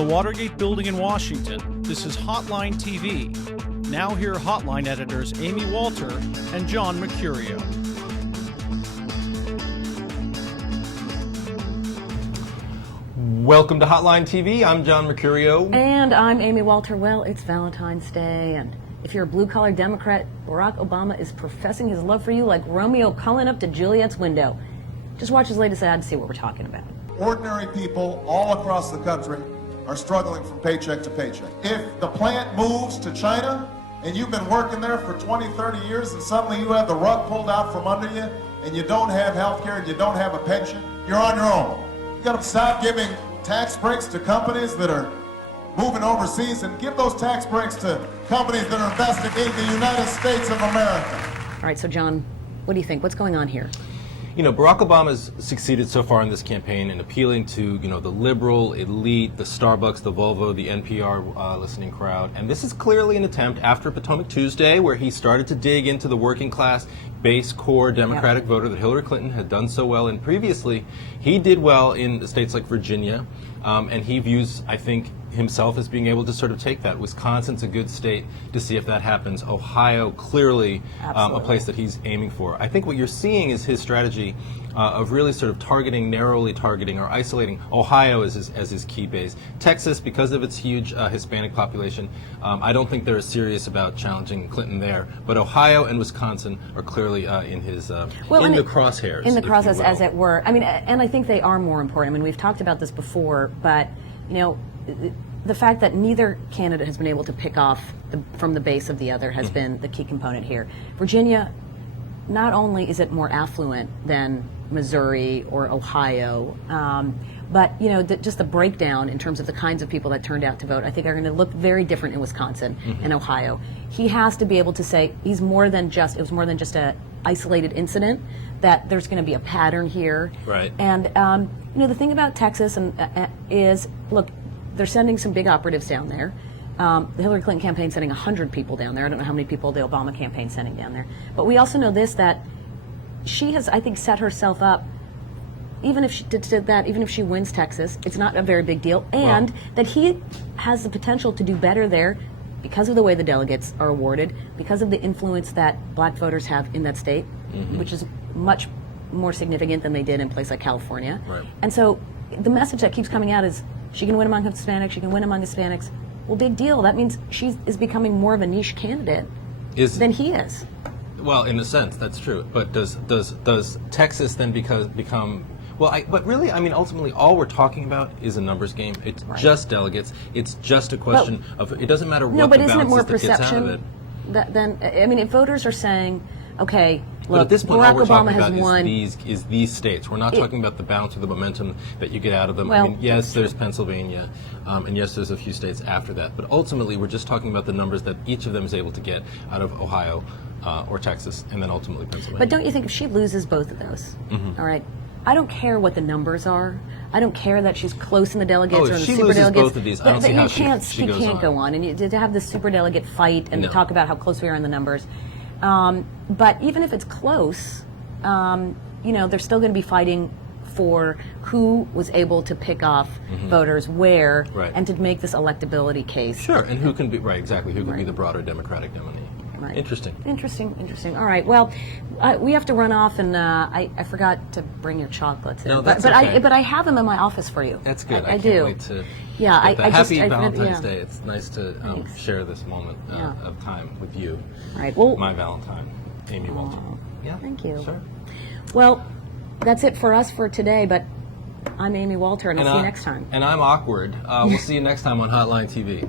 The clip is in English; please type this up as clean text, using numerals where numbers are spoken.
the Watergate Building in Washington, this is Hotline TV. Now here are Hotline editors Amy Walter and John Mercurio. Welcome to Hotline TV. I'm John Mercurio. And I'm Amy Walter. Well, it's Valentine's Day, and if you're a blue-collar Democrat, Barack Obama is professing his love for you like Romeo calling up to Juliet's window. Just watch his latest ad to see what we're talking about. Ordinary people all across the country are struggling from paycheck to paycheck. If the plant moves to China and you've been working there for 20, 30 years and suddenly you have the rug pulled out from under you and you don't have health care and you don't have a pension, you're on your own. You gotta stop giving tax breaks to companies that are moving overseas and give those tax breaks to companies that are investing in the United States of America. All right, so John, what do you think? What's going on here? You know, Barack Obama's succeeded so far in this campaign in appealing to, the liberal elite, the Starbucks, the Volvo, the NPR listening crowd. And this is clearly an attempt after Potomac Tuesday, where he started to dig into the working class, base core Democratic voter that Hillary Clinton had done so well in previously. He did well in states like Virginia, and he views, I think, himself as being able to sort of take that. Wisconsin's a good state to see if that happens. Ohio, clearly a place that he's aiming for. I think what you're seeing is his strategy of really sort of narrowly targeting or isolating Ohio as his key base. Texas, because of its huge Hispanic population, I don't think they're as serious about challenging Clinton there. But Ohio and Wisconsin are clearly in his the crosshairs. In the crosshairs, as it were. I mean, and I think they are more important. I mean, we've talked about this before, but the fact that neither candidate has been able to pick off from the base of the other has been the key component here. Virginia, not only is it more affluent than Missouri or Ohio, but just the breakdown in terms of the kinds of people that turned out to vote, I think are going to look very different in Wisconsin and Ohio. He has to be able to say it was more than just a isolated incident, that there's going to be a pattern here. Right. And the thing about Texas is, look, they're sending some big operatives down there. The Hillary Clinton campaign sending 100 people down there. I don't know how many people the Obama campaign sending down there. But we also know this, that she has, I think, set herself up. Even if she did that, even if she wins Texas, it's not a very big deal. And that he has the potential to do better there because of the way the delegates are awarded, because of the influence that black voters have in that state, which is much more significant than they did in a place like California. Right. And so the message that keeps coming out is she can win among Hispanics, she can win among Hispanics. Well, big deal. That means she is becoming more of a niche candidate than he is. Well, in a sense, that's true. But does Texas then become? Well, but really, I mean, ultimately, all we're talking about is a numbers game. It's just delegates. It's just a question of. It doesn't matter what the balance that gets out of it. I mean, if voters are saying, okay, but look, at this point, Barack all we're Obama talking has about won. is these states. We're not talking about the bounce or the momentum that you get out of them. Well, I mean, yes, there's Pennsylvania, and yes, there's a few states after that. But ultimately, we're just talking about the numbers that each of them is able to get out of Ohio or Texas, and then ultimately Pennsylvania. But don't you think if she loses both of those, all right, I don't care what the numbers are. I don't care that she's close in the delegates or in the super delegates. Both of these, I don't see how she goes can't on. go on, and to have this super delegate fight and to talk about how close we are in the numbers. But even if it's close, they're still going to be fighting for who was able to pick off voters where and to make this electability case. Sure, and who can be exactly who can be the broader Democratic nominee. Right. Interesting. All right. Well, we have to run off, and I forgot to bring your chocolates. No, that's okay. I have them in my office for you. That's good. I can't do. wait to. Yeah, Happy Valentine's Day. It's nice to share this moment Yeah. of time with you. All right. Well, my Valentine, Amy Walter. Yeah. Thank you. Sure. Well, that's it for us for today. But I'm Amy Walter, and I'll see you next time. And I'm awkward. We'll see you next time on Hotline TV.